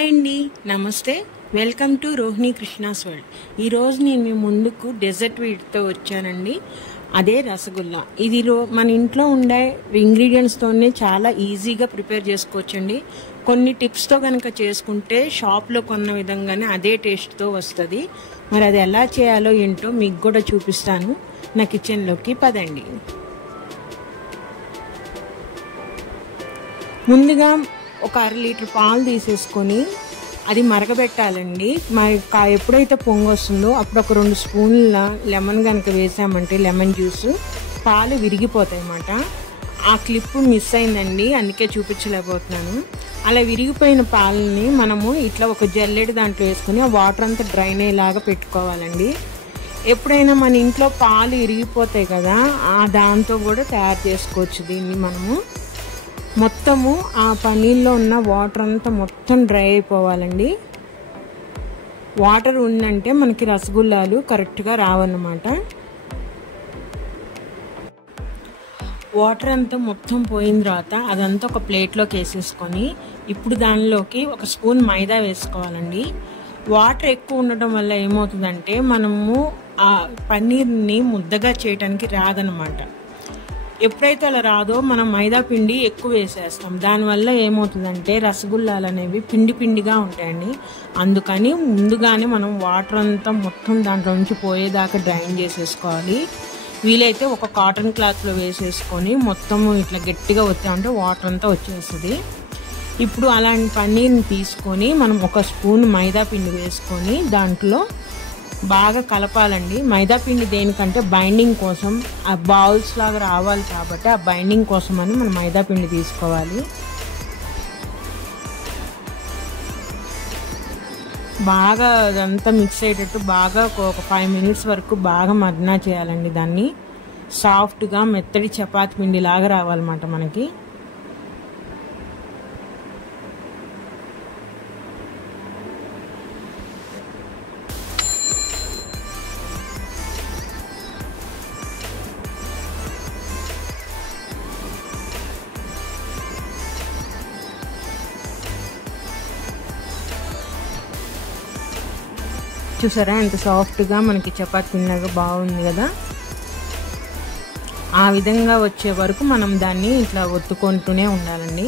Hi అండి, నమస్తే. Welcome to Rohini Krishna's world. ఈరోజు నేను మీ ముందుకు డెజర్ట్ వీటితో వచ్చానండి. అదే రసగుల్లా. ఇది మన ఇంట్లో ఉండే ఇంగ్రీడియంట్స్తోనే చాలా ఈజీగా ప్రిపేర్ చేసుకోవచ్చండి. కొన్ని టిప్స్తో కనుక చేసుకుంటే షాప్లో కొన్న విధంగానే అదే టేస్ట్తో వస్తుంది. మరి అది ఎలా చేయాలో ఏంటో మీకు కూడా చూపిస్తాను. నా కిచెన్లోకి పదండి. ముందుగా ఒక 1/2 లీటర్ పాలు తీసేసుకొని అది మరగబెట్టాలండి. ఎప్పుడైతే పొంగు వస్తుందో అప్పుడు ఒక 2 స్పూన్ల లెమన్ కనుక వేసామంటే లెమన్ జ్యూస్ పాలు విరిగిపోతాయి అన్నమాట. ఆ క్లిప్ మిస్ అయిందండి, అందుకే చూపించలేకపోతున్నాను. అలా విరిగిపోయిన పాలని మనము ఇట్లా ఒక జల్లెడ దాంట్లో వేసుకొని ఆ వాటర్ అంతా డ్రైన్ అయ్యేలాగా పెట్టుకోవాలండి. ఎప్పుడైనా మన ఇంట్లో పాలు విరిగిపోతాయి కదా, దాంతో కూడా తయారు చేసుకోవచ్చు దీన్ని. మనము మొత్తము ఆ పనీర్లో ఉన్న వాటర్ అంతా మొత్తం డ్రై అయిపోవాలండి. వాటర్ ఉందంటే మనకి రసగుల్లాలు కరెక్ట్గా రావన్నమాట. వాటర్ అంతా మొత్తం పోయిన తర్వాత అదంతా ఒక ప్లేట్లోకి వేసేసుకొని ఇప్పుడు దానిలోకి 1 స్పూన్ మైదా వేసుకోవాలండి. వాటర్ ఎక్కువ ఉండటం వల్ల ఏమవుతుందంటే మనము ఆ పన్నీర్ని ముద్దగా చేయడానికి రాదనమాట. ఎప్పుడైతే అలా రాదో మనం మైదా పిండి ఎక్కువ వేసేస్తాం. దానివల్ల ఏమవుతుందంటే రసగుల్లాలు అనేవి పిండి పిండిగా ఉంటాయండి. అందుకని ముందుగానే మనం వాటర్ అంతా మొత్తం దాంట్లో నుంచి పోయేదాకా డ్రైన్ చేసేసుకోవాలి. వీలైతే ఒక కాటన్ క్లాత్లో వేసేసుకొని మొత్తం ఇట్లా గట్టిగా వచ్చామంటే వాటర్ అంతా వచ్చేస్తుంది. ఇప్పుడు అలాంటి పన్నీర్ని తీసుకొని మనం 1 స్పూన్ మైదా పిండి వేసుకొని దాంట్లో బాగా కలపాలండి. మైదా పిండి దేనికంటే బైండింగ్ కోసం, ఆ బాల్స్ లాగా రావాలి కాబట్టి ఆ బైండింగ్ కోసం అని మనం మైదా పిండి తీసుకోవాలి. బాగా అదంతా మిక్స్ అయ్యేటట్టు బాగా ఒక 5 మినిట్స్ వరకు బాగా మర్నా చేయాలండి. దాన్ని సాఫ్ట్గా మెత్తడి చపాతి పిండి లాగా రావాలన్నమాట మనకి. చూసారా ఎంత సాఫ్ట్గా మనకి చపాతీ పిండిలాగా బాగుంది కదా. ఆ విధంగా వచ్చే వరకు మనం దాన్ని ఇట్లా ఒత్తుకుంటూనే ఉండాలండి.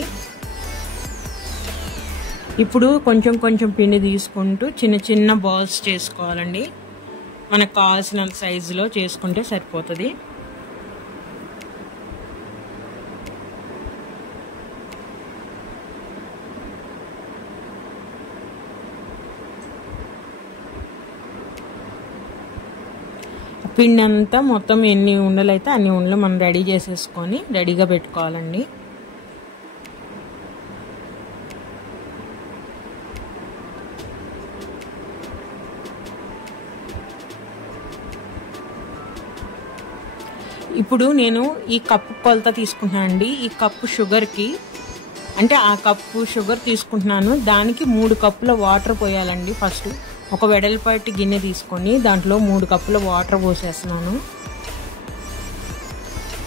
ఇప్పుడు కొంచెం కొంచెం పిండి తీసుకుంటూ చిన్న చిన్న బాల్స్ చేసుకోవాలండి. మనకు కావాల్సిన సైజులో చేసుకుంటే సరిపోతుంది. పిండి అంతా మొత్తం ఎన్ని ఉండలు అయితే అన్ని ఉండలు మనం రెడీ చేసేసుకొని రెడీగా పెట్టుకోవాలండి. ఇప్పుడు నేను ఈ కప్పు కొలత తీసుకుంటున్నానండి. ఈ కప్పు షుగర్కి అంటే ఆ కప్పు షుగర్ తీసుకుంటున్నాను. దానికి 3 కప్పుల వాటర్ పోయాలండి. ఫస్ట్ ఒక వెడల్పాటి గిన్నె తీసుకొని దాంట్లో 3 కప్పుల వాటర్ పోసేస్తున్నాను.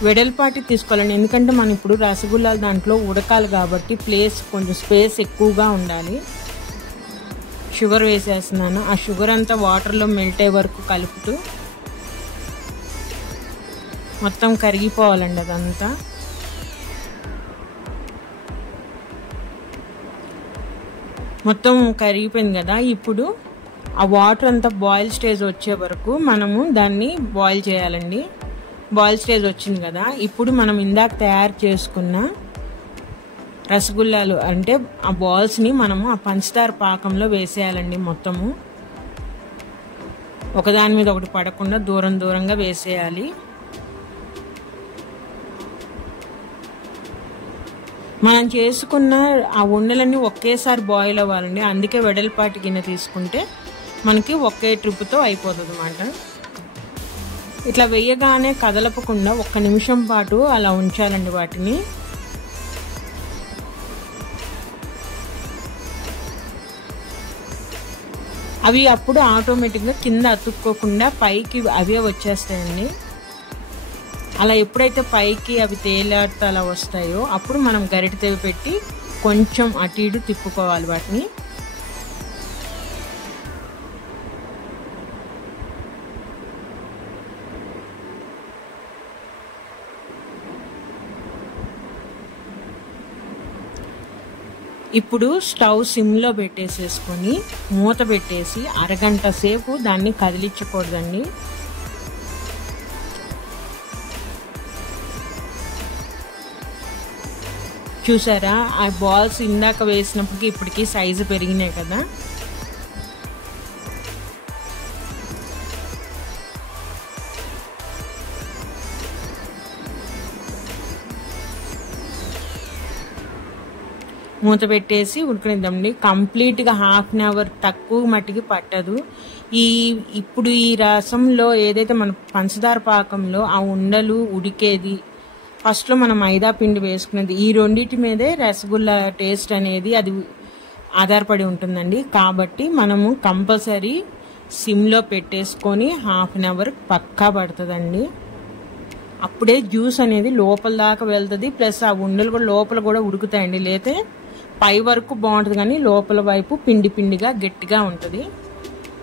వెడల్పాటి తీసుకోవాలండి, ఎందుకంటే మనం ఇప్పుడు రసగుల్లాలు దాంట్లో ఉడకాలి కాబట్టి కొంచెం స్పేస్ ఎక్కువగా ఉండాలి. షుగర్ వేసేస్తున్నాను. ఆ షుగర్ అంతా వాటర్లో మెల్ట్ అయ్యే వరకు కలుపుతూ మొత్తం కరిగిపోవాలండి. అదంతా మొత్తం కరిగిపోయింది కదా. ఇప్పుడు ఆ వాటర్ అంతా బాయిల్ స్టేజ్ వచ్చే వరకు మనము దాన్ని బాయిల్ చేయాలండి. బాయిల్ స్టేజ్ వచ్చింది కదా, ఇప్పుడు మనం ఇందాక తయారు చేసుకున్న రసగుల్లాలు అంటే ఆ బాల్స్ని మనము ఆ పంచదార పాకంలో వేసేయాలండి. మొత్తము ఒకదాని మీద ఒకటి పడకుండా దూరం దూరంగా వేసేయాలి. మనం చేసుకున్న ఆ ఉండలన్నీ ఒకేసారి బాయిల్ అవ్వాలండి. అందుకే వెడల్పాటి గిన్నె తీసుకుంటే మనకి ఒకే ట్రిప్తో అయిపోతుంది అన్నమాట. ఇట్లా వేయగానే కదలపకుండా 1 నిమిషం పాటు అలా ఉంచాలండి వాటిని. అవి అప్పుడు ఆటోమేటిక్గా కింద అతుక్కోకుండా పైకి అవే వచ్చేస్తాయండి. అలా ఎప్పుడైతే పైకి అవి తేలాడుతూ అలా వస్తాయో అప్పుడు మనం గరిటె పెట్టి కొంచెం అటు ఇటు తిప్పుకోవాలి వాటిని. ఇప్పుడు స్టవ్ సిమ్లో పెట్టేసేసుకొని మూత పెట్టేసి అరగంట సేపు దాన్ని కదిలించకూడదండి. చూసారా, ఆ బాల్స్ ఇందాక వేసినప్పటికి ఇప్పటికి సైజు పెరిగినాయి కదా. మూత పెట్టేసి ఉడకనిద్దామండి. కంప్లీట్గా హాఫ్ అన్ అవర్ తక్కువ మట్టికి పట్టదు. ఇప్పుడు ఈ రసంలో ఏదైతే మన పంచదార పాకంలో ఆ ఉండలు ఉడికేది, ఫస్ట్లో మనం మైదా పిండి వేసుకునేది, ఈ రెండింటి మీదే రసగుల్లా టేస్ట్ అనేది అది ఆధారపడి ఉంటుందండి. కాబట్టి మనము కంపల్సరీ సిమ్లో పెట్టేసుకొని హాఫ్ అన్ అవర్ పక్కా పడుతుందండి. అప్పుడే జ్యూస్ అనేది లోపల దాకా వెళ్తుంది, ప్లస్ ఆ ఉండలు కూడా లోపల కూడా ఉడుకుతాయండి. లేతే పై వరకు బాగుంటుంది కానీ లోపల వైపు పిండి పిండిగా గట్టిగా ఉంటుంది.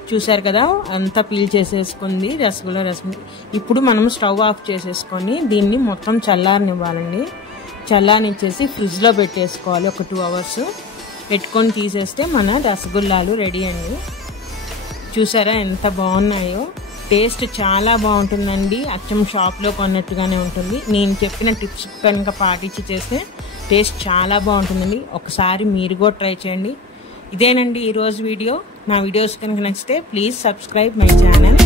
చూసారు కదా, అంతా పీల్ చేసేసుకుంది రసగుల్లా రసం. ఇప్పుడు మనం స్టవ్ ఆఫ్ చేసేసుకొని దీన్ని మొత్తం చల్లారనివ్వాలండి. చల్లారనిచ్చేసి ఫ్రిడ్జ్లో పెట్టేసుకోవాలి. ఒక 2 అవర్స్ పెట్టుకొని తీసేస్తే మన రసగుల్లాలు రెడీ అండి. చూసారా ఎంత బాగున్నాయో. టేస్ట్ చాలా బాగుంటుందండి. అచ్చం షాప్లో కొన్నట్టుగానే ఉంటుంది. నేను చెప్పిన టిప్స్ కనుక పాటించి చేస్తే టేస్ట్ చాలా బాగుంటుందండి. ఒకసారి మీరు కూడా ట్రై చేయండి. ఇదేనండి ఈరోజు వీడియో. నా వీడియోస్ కనుక నచ్చితే ప్లీజ్ సబ్స్క్రైబ్ మై ఛానల్.